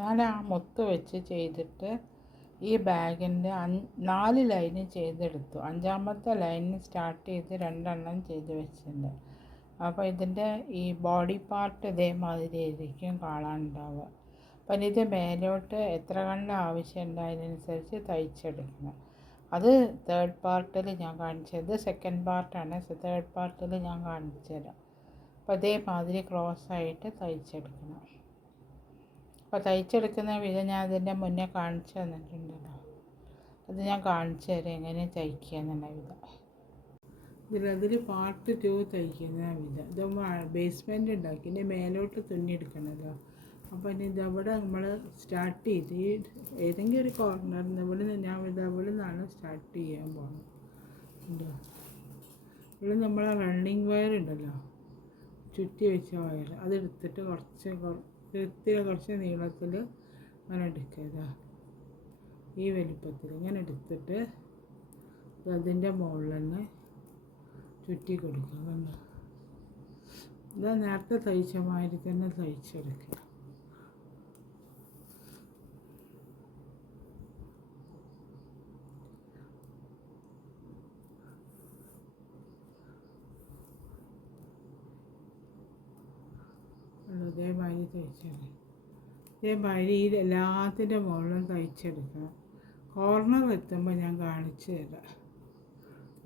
ഞാൻ ആ മുത്ത് വെച്ച് ചെയ്തിട്ട് ഈ ബാഗിൻ്റെ 4 ലൈന് ചെയ്തെടുത്തു. 5ാമത്തെ ലൈനിന് സ്റ്റാർട്ട് ചെയ്ത് 2 ചെയ്ത് വെച്ചിട്ടുണ്ട്. അപ്പോൾ ഇതിൻ്റെ ഈ ബോഡി പാർട്ട് ഇതേമാതിരി ആയിരിക്കും കാണാനുണ്ടാവുക. അപ്പം ഇത് മേലോട്ട് എത്ര കണ്ട് ആവശ്യമുണ്ട് അതിനനുസരിച്ച് തയ്ച്ചെടുക്കണം. അത് തേർഡ് പാർട്ടിൽ ഞാൻ കാണിച്ചത്. സെക്കൻഡ് പാർട്ടാണ്. തേർഡ് പാർട്ടിൽ ഞാൻ കാണിച്ചു തരാം. അപ്പോൾ അതേമാതിരി ക്രോസായിട്ട് തയ്ച്ചെടുക്കണം. അപ്പോൾ തയ്ച്ചെടുക്കുന്ന വിധം ഞാൻ അതിൻ്റെ മുന്നേ കാണിച്ചു തന്നിട്ടുണ്ടല്ലോ. അത് ഞാൻ കാണിച്ചു തരാം എങ്ങനെ തയ്ക്കുക എന്നുള്ള വിധം. അതിൽ പാർട്ട് 2 തയ്ക്കുന്ന വിധം. ഇത് ബേസ്മെൻറ്റ് ഉണ്ടാക്കി ഇതിൻ്റെ മേലോട്ട് തുന്നിയെടുക്കണമല്ലോ. അപ്പോൾ ഇനി ഇതവിടെ നമ്മൾ സ്റ്റാർട്ട് ചെയ്ത് ഏതെങ്കിലും ഒരു കോർണറിൽ നിന്ന് ഞാൻ ഇതവിടെ നിന്നാണ് സ്റ്റാർട്ട് ചെയ്യാൻ പോകുന്നത്. ഇവിടെ നമ്മൾ റണ്ണിങ് വയർ ഉണ്ടല്ലോ, ചുറ്റി വെച്ച വയർ, അതെടുത്തിട്ട് കുറച്ച് നീളത്തിൽ അങ്ങനെ എടുക്കുക. ഈ വലിപ്പത്തിൽ ഇങ്ങനെ എടുത്തിട്ട് അതിൻ്റെ മുകളിൽ തന്നെ ചുറ്റി കൊടുക്കുക. കണ്ടോ, ഇതാ നേരത്തെ തയ്ച്ച മാതിരി തന്നെ തയ്ച്ചെടുക്കുക. ഇതേമാതിരി തയ്ച്ചെടുക്കുക. ഇതേമാതിരി ഈ എല്ലാത്തിൻ്റെ മുകളിലും തയ്ച്ചെടുക്കണം. കോർണർ എത്തുമ്പോൾ ഞാൻ കാണിച്ചു തരാം.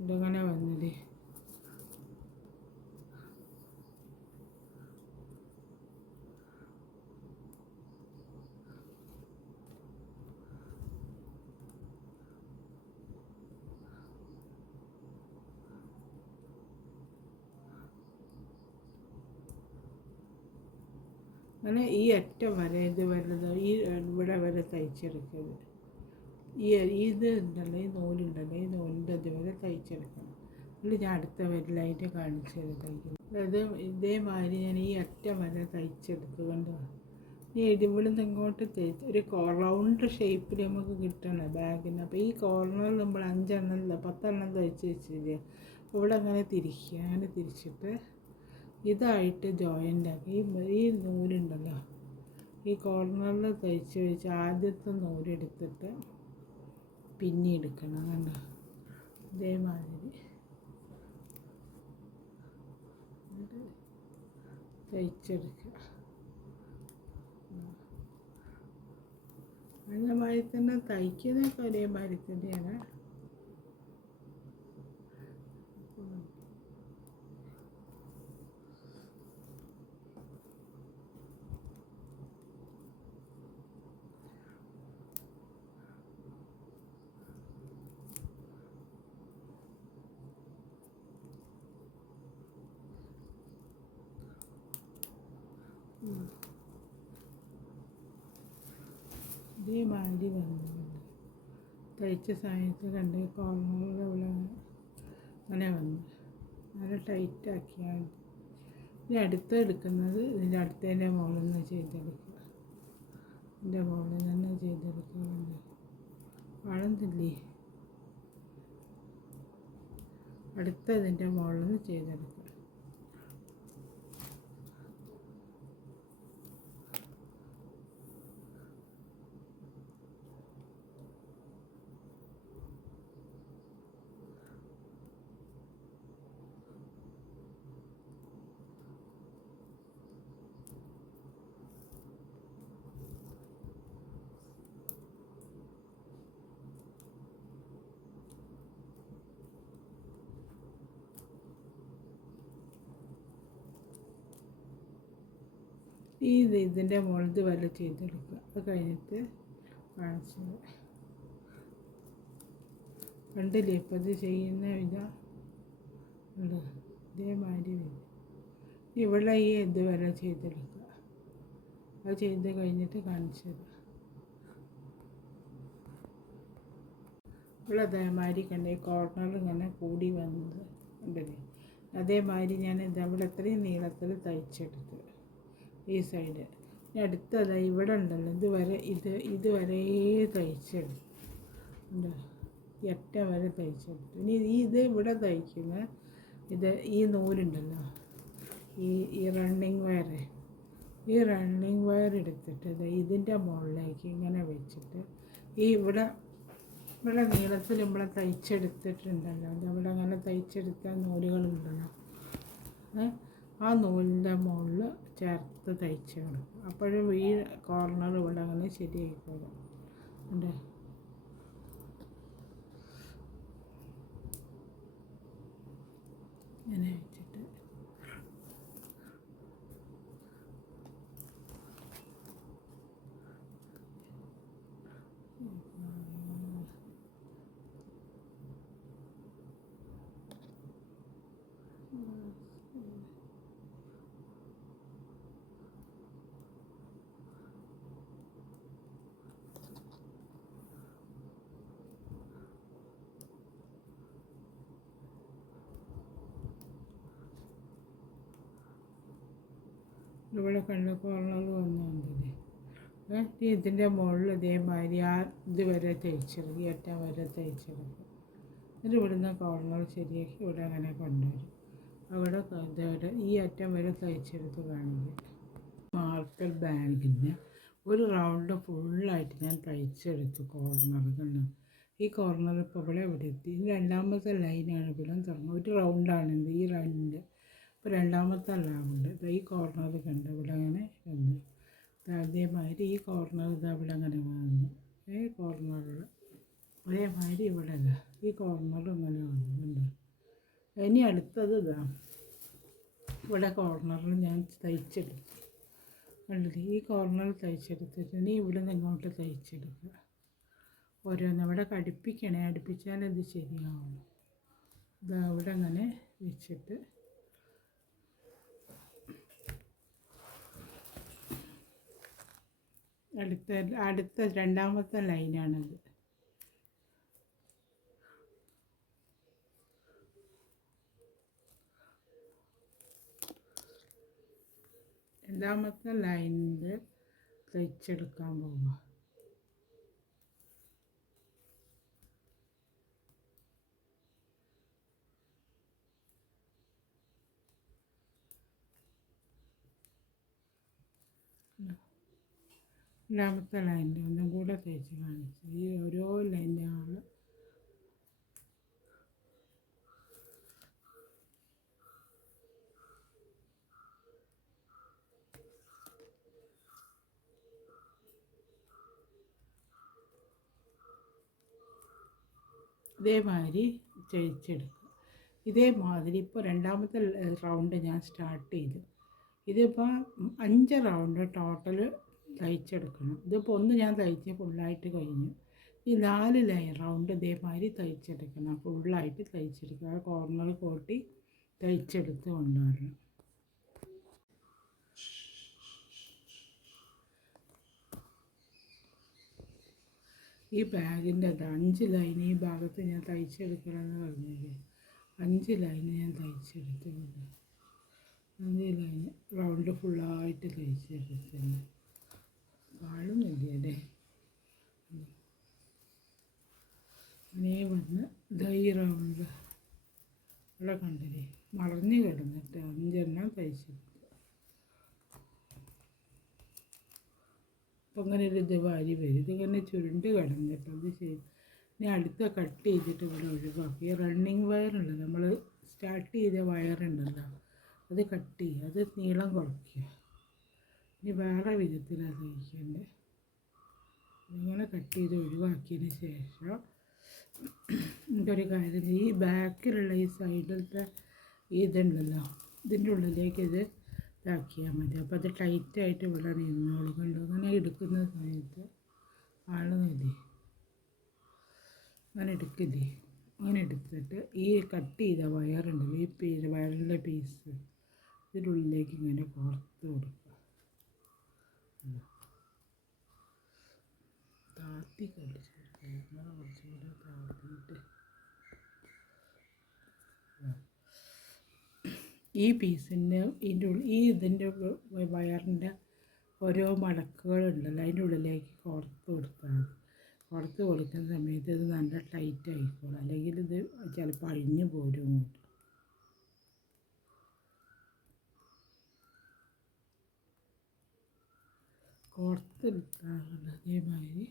ഇതിങ്ങനെ വന്നിട്ട് അങ്ങനെ ഈ അറ്റം വരെ ഇത് വരുന്നത് ഈ ഇവിടെ വരെ തയ്ച്ചെടുക്കരുത്. ഇത് ഉണ്ടല്ലോ, ഈ നൂലുണ്ടല്ലോ, ഈ നൂലിൻ്റെ അതുവരെ തയ്ച്ചെടുക്കണം. എന്നിട്ട് ഞാൻ അടുത്ത വരലായിട്ട് കാണിച്ചു തരാം തയ്ക്കുന്നത്. അത് ഇതേമാതിരി ഞാൻ ഈ അറ്റം വരെ തയ്ച്ചെടുത്തുകൊണ്ട് ഇവിടെ നിന്ന് ഇങ്ങോട്ട് ഒരു റൗണ്ട് ഷേപ്പിൽ നമുക്ക് കിട്ടണം ബാഗിന്. അപ്പോൾ ഈ കോർണറിൽ നമ്മൾ 10 തയ്ച്ച് വെച്ചില്ലേ, ഇവിടെ അങ്ങനെ തിരിക്കുക. അങ്ങനെ തിരിച്ചിട്ട് ഇതായിട്ട് ജോയിൻ്റ് ആക്കി ഈ നൂലുണ്ടല്ലോ, ഈ കോർണറിൽ തയ്ച്ച് വെച്ച് ആദ്യത്തെ നൂലെടുത്തിട്ട് പിന്നെ എടുക്കണം. കണ്ടോ, ഇതേമാതിരി തയ്ച്ചെടുക്കുക. അതേമാതിരി തന്നെ തയ്ക്കുന്നതൊക്കെ ഒരേമാതിരി തന്നെയാണ്. ഇതേമാതിരി വന്നിട്ടുണ്ട്. തയ്ച്ച സമയത്ത് രണ്ട് കോർണറുകൾ ഇവിടെ അങ്ങനെ വന്നു. നല്ല ടൈറ്റാക്കിയാണ്. ഇനി എടുക്കുന്നത് ഇതിൻ്റെ അടുത്തതിൻ്റെ മുകളിൽ നിന്ന് ചെയ്തെടുക്കുക. ഇതിൻ്റെ മുകളിൽ തന്നെ ചെയ്തെടുക്കുന്നുണ്ട്. വളർന്നില്ലേ, അടുത്തതിൻ്റെ മുകളിൽ നിന്ന് ചെയ്തെടുക്കുക. ഇതിൻ്റെ മുകളിൽ വരെ ചെയ്തെടുക്കുക. അത് കഴിഞ്ഞിട്ട് കാണിച്ചത് കണ്ടില്ലേ, ഇപ്പം ഇത് ചെയ്യുന്ന വിധം ഉണ്ട്. ഇതേമാതിരി വരും. ഇവിടെ ഈ ഇത് വരെ ചെയ്തെടുക്കുക. അത് ചെയ്ത് കഴിഞ്ഞിട്ട് കാണിച്ചത് ഇവിടെ അതേമാതിരി കണ്ടേ കോർണർ ഇങ്ങനെ കൂടി വന്നത് ഉണ്ടല്ലേ. അതേമാതിരി ഞാൻ ഇതവിടെ എത്രയും നീളത്തിൽ തയ്ച്ചെടുത്ത് ഈ സൈഡ്. അടുത്തത് ഇവിടെ ഉണ്ടല്ലോ, ഇതുവരെ തയ്ച്ചെടുത്തു. ഉണ്ടോ, ഈ അറ്റം വരെ തയ്ച്ചെടുത്തു. ഇനി ഇത് ഇവിടെ തയ്ക്കുന്ന ഈ നൂലുണ്ടല്ലോ, ഈ റണ്ണിങ് വയർ, ഈ റണ്ണിങ് വയർ എടുത്തിട്ട് ഇതിൻ്റെ മുകളിലേക്ക് ഇങ്ങനെ വെച്ചിട്ട് ഈ ഇവിടെ നീളത്തിൽ നമ്മളെ തയ്ച്ചെടുത്തിട്ടുണ്ടല്ലോ, അതവിടെ അങ്ങനെ തയ്ച്ചെടുത്ത നൂലുകളുണ്ടല്ലോ, ആ നൂലിൻ്റെ മുകളിൽ ചേർത്ത് തയ്ച്ച് കൊടുക്കും. അപ്പോഴും ഈ കോർണർ ഇവിടെ അങ്ങനെ ശരിയായിക്കോളും. ഉണ്ട് ഇങ്ങനെ വെച്ചിട്ട് ഇവിടെ കണ്ട കോർണർ വന്നുകൊണ്ടില്ലേ, ഇതിൻ്റെ മുകളിൽ ഇതേമാതിരി ഇതുവരെ തയ്ച്ചെടുക്കും, ഈ അറ്റം വരെ തയ്ച്ചെടുക്കും. എന്നിട്ട് ഇവിടുന്ന് കോർണർ ശരിയാക്കി ഇവിടെ അങ്ങനെ കൊണ്ടുവരും. അവിടെ ഈ അറ്റം വരെ തയ്ച്ചെടുത്ത് കാണിക്കും. മാർക്കൽ ബാഗിന് ഒരു റൗണ്ട് ഫുള്ളായിട്ട് ഞാൻ തയ്ച്ചെടുത്തു. കോർണറുകൾ ഈ കോർണർ ഇപ്പോൾ ഇവിടെ എത്തി. ഇത് രണ്ടാമത്തെ ലൈനാണ്. ഇവിടെ തുടങ്ങും ഒരു റൗണ്ടാണിത്, ഈ റൗണ്ട് ഇപ്പോൾ രണ്ടാമത്തെ റൗണ്ട്. ഈ കോർണർ കണ്ട് ഇവിടെ അങ്ങനെ വന്നു. അതേമാതിരി ഈ കോർണർ അവിടെ അങ്ങനെ വന്നു. ഈ കോർണറിൽ അതേമാതിരി ഇവിടെ അല്ല, ഈ കോർണറും ഇങ്ങനെ വന്നുണ്ട്. ഇനി അടുത്തത് ഇവിടെ കോർണറിൽ ഞാൻ തയ്ച്ചെടുക്കും. കണ്ടില്ലേ, ഈ കോർണർ തയ്ച്ചെടുത്തിട്ട് ഇനി ഇവിടെ നിന്ന് ഇങ്ങോട്ട് തയ്ച്ചെടുക്കുക. ഓരോന്ന് ഇവിടെ അടുപ്പിക്കണേ, അടുപ്പിച്ചാലത് ശരിയാവുള്ളൂ. അവിടെ അങ്ങനെ വെച്ചിട്ട് അടുത്ത രണ്ടാമത്തെ ലൈനാണത്. രണ്ടാമത്തെ ലൈനിൽ തയ്ച്ചെടുക്കാൻ പോവുക. രണ്ടാമത്തെ ലൈനിൽ ഒന്നും കൂടെ തയ്ച്ച് കാണിച്ചു. ഈ ഓരോ ലൈനുകൾ ഇതേമാതിരി തയ്ച്ചെടുക്കുക. ഇതേമാതിരി ഇപ്പോൾ രണ്ടാമത്തെ റൗണ്ട് ഞാൻ സ്റ്റാർട്ട് ചെയ്തു. ഇതിപ്പോൾ 5 റൗണ്ട് ടോട്ടൽ തയ്ച്ചെടുക്കണം. ഇതിപ്പോൾ ഒന്ന് ഞാൻ തയ്ച്ച് ഫുള്ളായിട്ട് കഴിഞ്ഞു. ഈ 4 റൗണ്ട് ഇതേമാതിരി തയ്ച്ചെടുക്കണം, ഫുള്ളായിട്ട് തയ്ച്ചെടുക്കുക. ആ കോർണർ കൂട്ടി തയ്ച്ചെടുത്ത് കൊണ്ടുവരണം. ഈ ബാഗിൻ്റെ 5 ലൈൻ ഈ ഭാഗത്ത് ഞാൻ തയ്ച്ചെടുക്കണമെന്ന് പറഞ്ഞില്ലേ, 5 ലൈൻ ഞാൻ തയ്ച്ചെടുത്തിട്ടുണ്ട്. 5 ലൈൻ റൗണ്ട് ഫുള്ളായിട്ട് തയ്ച്ചെടുത്തിട്ടുണ്ട്. കാണുന്നില്ലേ അല്ലേ, ഇങ്ങനെ വന്ന് ഈ റൗണ്ട് ഇവിടെ കണ്ടില്ലേ, മറഞ്ഞ് കിടന്നിട്ട് 5 തയ്ച്ചെടുത്തു. അപ്പോൾ അങ്ങനെ ഒരു ഇത് വാരി വരും. ഇതിങ്ങനെ ചുരുണ്ട് കിടന്നിട്ട് അത് ചെയ്തു. ഇനി അടുത്ത കട്ട് ചെയ്തിട്ട് ഇവിടെ ഒഴിവാക്കി. റണ്ണിങ് വയറുണ്ട്, നമ്മൾ സ്റ്റാർട്ട് ചെയ്ത വയറുണ്ടല്ലോ, അത് കട്ട് ചെയ്യുക, അത് നീളം കുറയ്ക്കുക. ഇനി വേറെ വിധത്തിലാണ് തയ്ക്കേണ്ടത്. ഇങ്ങനെ കട്ട് ചെയ്ത് ഒഴിവാക്കിയതിന് ശേഷം എനിക്കൊരു കാര്യം, ഈ ബാക്കിലുള്ള ഈ സൈഡിലത്തെ ഇതുണ്ടല്ലോ, ഇതിൻ്റെ ഉള്ളിലേക്ക് ഇത് ഇതാക്കിയാൽ മതി. അപ്പോൾ അത് ടൈറ്റായിട്ട് ഇവിടെ നിന്നോളും. കണ്ടോ, അങ്ങനെ എടുക്കുന്ന സമയത്ത് ആളുന്നില്ലേ, അങ്ങനെ എടുക്കില്ലേ, അങ്ങനെ എടുത്തിട്ട് ഈ കട്ട് ചെയ്ത വയറുണ്ടല്ലോ, ഈ വയറിൻ്റെ പീസ് ഇതിൻ്റെ ഉള്ളിലേക്ക് ഇങ്ങനെ കോർത്ത് കൊടുക്കുക. താത്തി കളിച്ച് കുറച്ചുകൂടെ താത്തിയിട്ട് ഈ പീസിൻ്റെ ഇതിൻ്റെ വയറിൻ്റെ ഓരോ മടക്കുകളുണ്ടല്ലോ, അതിൻ്റെ ഉള്ളിലേക്ക് കോർത്ത് കൊടുത്താൽ മതി. കോർത്ത് കൊടുക്കുന്ന സമയത്ത് ഇത് നല്ല ടൈറ്റ് ആയിക്കോളും, അല്ലെങ്കിൽ ഇത് ചിലപ്പോൾ അഴിഞ്ഞു പോരും. കോർത്തെടുക്കാറുണ്ട് അതേമാതിരി.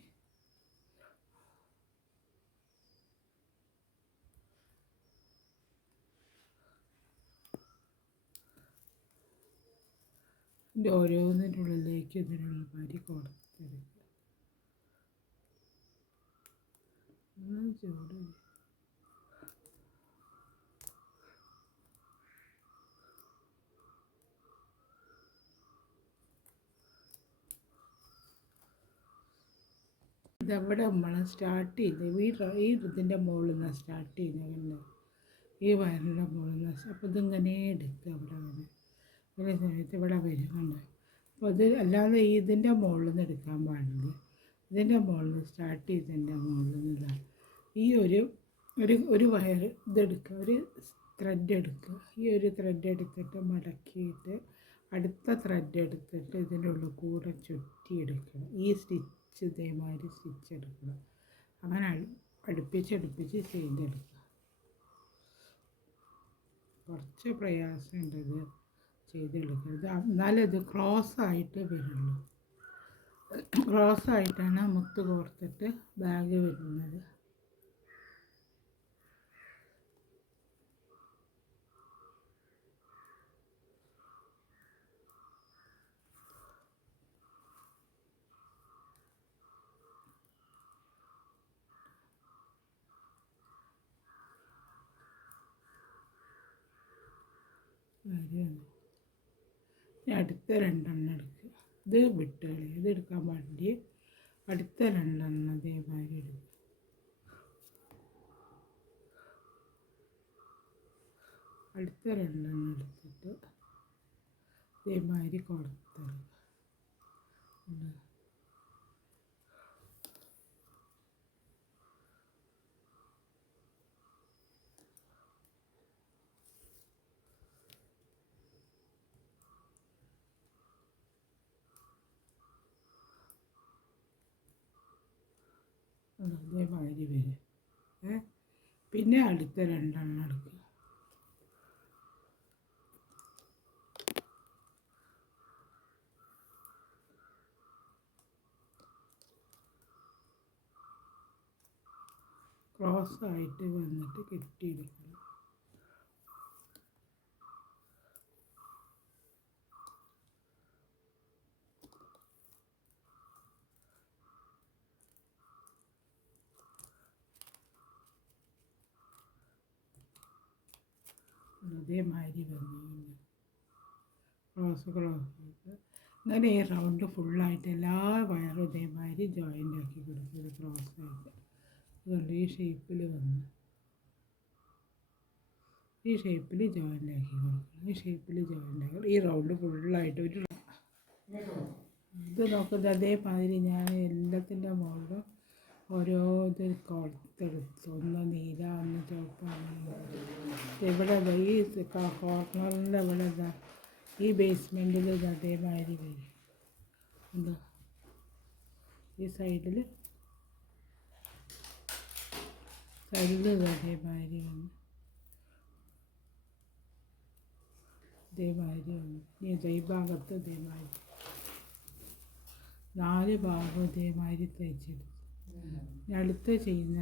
ഇതിൻ്റെ ഓരോന്നിൻ്റെ ഉള്ളിലേക്ക് ഇതിനുള്ള മാതിരി കോർത്തെടുക്കുക. ചൂട് ഇതവിടെ നമ്മൾ സ്റ്റാർട്ട് ചെയ്ത് ഈ ഇതിൻ്റെ മുകളിൽ നിന്നാണ് സ്റ്റാർട്ട് ചെയ്യുന്നത്. ഈ വയറിൻ്റെ മുകളിൽ നിന്ന്. അപ്പോൾ ഇതിങ്ങനെ എടുക്കുക അവിടെ വരെ. ഒരു സമയത്ത് ഇവിടെ വരും കണ്ട്. അപ്പോൾ അത് അല്ലാതെ ഇതിൻ്റെ മുകളിൽ നിന്ന് എടുക്കാൻ പാടില്ല. ഇതിൻ്റെ മുകളിൽ നിന്ന് സ്റ്റാർട്ട് ചെയ്തതിൻ്റെ മുകളിൽ നിന്ന് ഈ ഒരു വയർ ഇതെടുക്കുക, ഒരു ത്രെഡ് എടുക്കുക. ഈ ഒരു ത്രെഡ് എടുത്തിട്ട് മടക്കിയിട്ട് അടുത്ത ത്രെഡ് എടുത്തിട്ട് ഇതിൻ്റെ ഉള്ളിൽ കൂടെ ചുറ്റിയെടുക്കണം. ഈ സ്റ്റിച്ച് ഇതേമാതിരി സ്റ്റിച്ച് എടുക്കണം. അങ്ങനെ അടുപ്പിച്ച് ചെയ്തെടുക്കുക. കുറച്ച് പ്രയാസമുണ്ട് ഇത് ചെയ്തെടുക്കുന്നത്. എന്നാലും ഇത് ക്രോസായിട്ട് വരുള്ളൂ. ക്രോസായിട്ടാണ് മുത്ത് കോർത്തിട്ട് ബാഗ് വരുന്നത്. അടുത്ത രണ്ടെണ്ണം എടുക്കുക. ഇത് വിട്ടുകളി, ഇത് എടുക്കാൻ വേണ്ടി അടുത്ത രണ്ടെണ്ണം അതേമാതിരി എടുക്കുക. അടുത്ത രണ്ടെണ്ണം എടുത്തിട്ട് ഇതേമാതിരി കൊടുത്തെടുക്കുക. അതേമാതിരി വരും. പിന്നെ അടുത്ത രണ്ടെണ്ണം എടുക്കുക. ക്രോസായിട്ട് വന്നിട്ട് കെട്ടിയെടുക്കണം. അതേമാതിരി വന്നു ക്രോസായിട്ട് ഇങ്ങനെ ഈ റൗണ്ട് ഫുള്ളായിട്ട് എല്ലാ വയറും ഇതേമാതിരി ജോയിൻ്റ് ആക്കി കൊടുക്കുക. ക്രോസായിട്ട് അതുകൊണ്ട് ഈ ഷേപ്പിൽ വന്നു ഈ ഷേപ്പിൽ ജോയിൻ്റ് ആക്കി കൊടുക്കണം. ഈ ഷേപ്പിൽ ജോയിൻ്റ് ആക്കി ഈ റൗണ്ട് ഫുള്ളായിട്ട് ഒരു ഇത് നോക്കുന്നത്. അതേമാതിരി ഞാൻ എല്ലാത്തിൻ്റെ മുകളിലും ഓരോ ഇത് കൊടുത്തെടുത്തു. ഒന്ന് നീല, ഒന്ന് ചുവപ്പാണ്. ഇവിടെ ഈ കോർണറിൻ്റെ ഇവിടെ ഇതാ ഈ ബേസ്മെൻറ്റിൽ ഇത് അതേമാതിരി വരും. എന്താ ഈ സൈഡിൽ ഇത് അതേമാതിരി വന്നു. ഇതേമാതിരി വന്നു. ഇനി ഈ ഭാഗത്ത് ഇതേമാതിരി 4 ഭാഗം ഇതേമാതിരി തയ്ച്ചെടുത്തു. അടുത്ത ചെയ്യുന്ന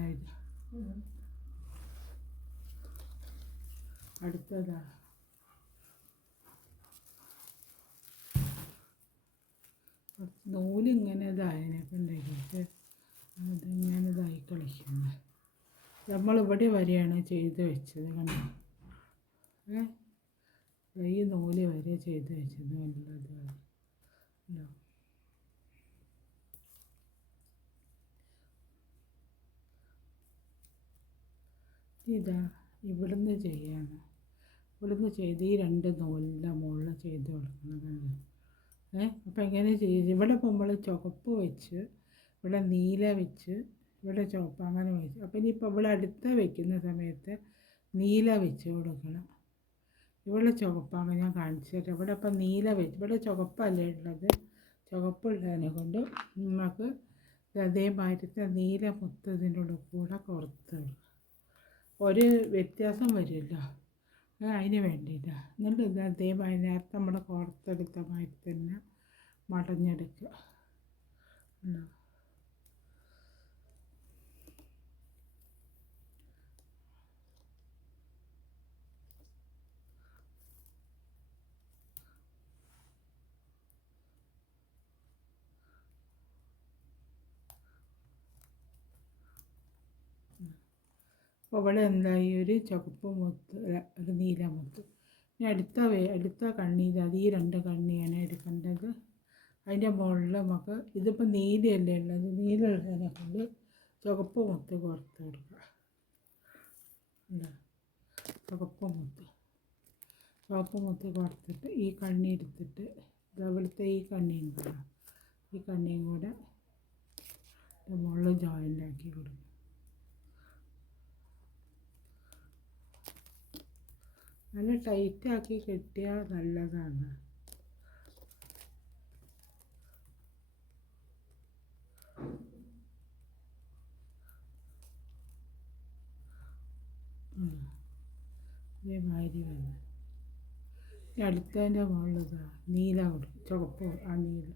അടുത്തതാ നൂലിങ്ങനെ ഇതായതിനൊക്കെ ഉണ്ടാക്കിയിട്ട് അതിങ്ങനെ ഇതായി കളിക്കുന്നത്. നമ്മളിവിടെ വരെയാണ് ചെയ്ത് വെച്ചത്. കണ്ടോ ഈ നൂല് വരെ ചെയ്ത് വെച്ചത് നല്ലത്. ഇതാ ഇവിടുന്ന് ചെയ്യാണ്. ഇവിടുന്ന് ചെയ്ത് ഈ 2 നൂലിൻ്റെ മുകളിൽ ചെയ്ത് കൊടുക്കുന്നതാണ്. അപ്പോൾ എങ്ങനെ ചെയ്ത് ഇവിടെ ഇപ്പോൾ നമ്മൾ ചുവപ്പ് വെച്ച് ഇവിടെ നീല വെച്ച് ഇവിടെ ചുവപ്പ് അങ്ങനെ വെച്ച്. അപ്പോൾ ഇനിയിപ്പോൾ ഇവിടെ അടുത്ത വയ്ക്കുന്ന സമയത്ത് നീല വെച്ച് കൊടുക്കണം. ഇവിടെ ചുവപ്പാണ് ഞാൻ കാണിച്ചു തരാം. ഇവിടെ ഇപ്പം നീല വെച്ച് ഇവിടെ ചുവപ്പല്ലേ ഉള്ളത്. ചുവപ്പുള്ളതിനെ കൊണ്ട് നമുക്ക് അതേമാതിരത്തെ നീല മുത്ത് ഇതിൻ്റെ ഉള്ളിൽ കൂടെ കോർത്ത് ഒരു വ്യത്യാസം വരില്ല. അതിന് വേണ്ടിയിട്ടാണ്. എന്നിട്ട് ഇത് അതേമാതിരി നേരത്തെ നമ്മൾ കോർത്തെടുത്ത മാതിരി തന്നെ മടഞ്ഞെടുക്കുക. ഉണ്ടോ? അപ്പോൾ ഇവിടെ എന്തായി, ഒരു ചുവപ്പ് മുത്ത്, ഒരു നീല മുത്ത്. ഇനി അടുത്ത കണ്ണീര്, അത് ഈ 2 കണ്ണിയാണ് എടുക്കേണ്ടത്. അതിൻ്റെ മുകളിൽ നമുക്ക് ഇതിപ്പോൾ നീലയല്ലേ ഉള്ളത്, നീല ഉള്ളതിനെ കൊണ്ട് ചുവപ്പ് മുത്ത് പുറത്ത് കൊടുക്കുക. ചുവപ്പ് മുത്ത് കൊടുത്തിട്ട് ഈ കണ്ണി എടുത്തിട്ട് ഇവിടുത്തെ ഈ കണ്ണി ഉണ്ടല്ലോ, ഈ കണ്ണിയും കൂടെ മുകളിൽ ജോയിൻ്റ് ആക്കി കൊടുക്കും. നല്ല ടൈറ്റാക്കി കെട്ടിയാൽ നല്ലതാണ്. ഇതേമാതിരി വന്ന് അടുത്തതിൻ്റെ മുകളിൽ നീല കൊടുക്കും, ചുവപ്പ് ആ നീല.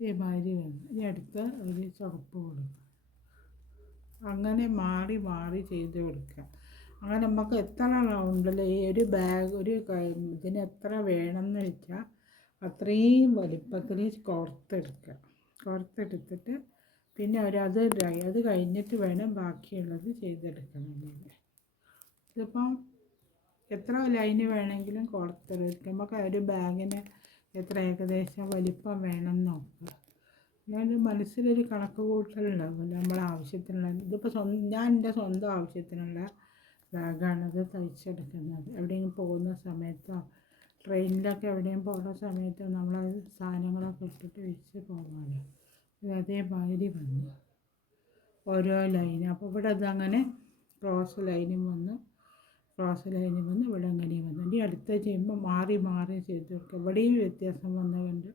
ഇതേമാതിരി വന്ന് ഇനി അടുത്ത ഒരു ചുവപ്പ് കൊടുക്കുക. അങ്ങനെ മാറി മാറി ചെയ്ത് കൊടുക്കുക. അങ്ങനെ നമുക്ക് എത്ര റൗണ്ടിൽ ഈ ഒരു ബാഗ് ഇതിന് എത്ര വേണമെന്ന് വെച്ചാൽ അത്രയും വലിപ്പത്തിൽ കോർത്തെടുത്തിട്ട് പിന്നെ അത് കഴിഞ്ഞിട്ട് വേണം ബാക്കിയുള്ളത് ചെയ്തെടുക്കണമെങ്കിൽ. ഇതിപ്പം എത്ര ലൈന് വേണമെങ്കിലും കോർത്തെടുക്കുക. നമുക്ക് ഒരു ബാഗിന് എത്ര ഏകദേശം വലിപ്പം വേണം നോക്കുക. മനസ്സിലൊരു കണക്ക് കൂട്ടലുണ്ടാവുമല്ലോ നമ്മളെ ആവശ്യത്തിനുള്ള. ഇതിപ്പോൾ ഞാൻ എൻ്റെ സ്വന്തം ആവശ്യത്തിനുള്ള ബാഗാണത് തയ്ച്ചെടുക്കുന്നത്. എവിടെയെങ്കിലും പോകുന്ന സമയത്തോ ട്രെയിനിലൊക്കെ എവിടെയും പോകുന്ന സമയത്തോ നമ്മളത് സാധനങ്ങളൊക്കെ ഇട്ടിട്ട് വെച്ച് പോകാമല്ലോ. അതേമാതിരി വന്നു ഓരോ ലൈന്. അപ്പോൾ ഇവിടെ അതങ്ങനെ ക്രോസ് ലൈനും വന്നു ഇവിടെ അങ്ങനെയും വന്നു. ഇനി അടുത്ത ചെയ്യുമ്പോൾ മാറി മാറി ചെയ്ത് കൊടുക്കുക. ഇവിടെയും വ്യത്യാസം വന്നുകൊണ്ട്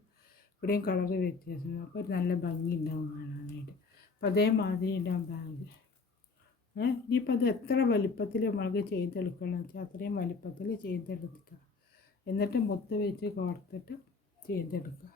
ഇവിടെയും കളറ് വ്യത്യാസം, അപ്പോൾ നല്ല ഭംഗി ഉണ്ടാവും കാണാനായിട്ട്. അപ്പോൾ അതേമാതിരി ഉണ്ടാവും ബാഗ്. ഇനിയിപ്പോൾ അത് എത്ര വലിപ്പത്തിൽ നമ്മൾക്ക് ചെയ്തെടുക്കണം വെച്ചാൽ അത്രയും വലിപ്പത്തിൽ ചെയ്തെടുക്കുക. എന്നിട്ട് മുത്ത് വെച്ച് കോർത്തിട്ട് ചെയ്തെടുക്കുക.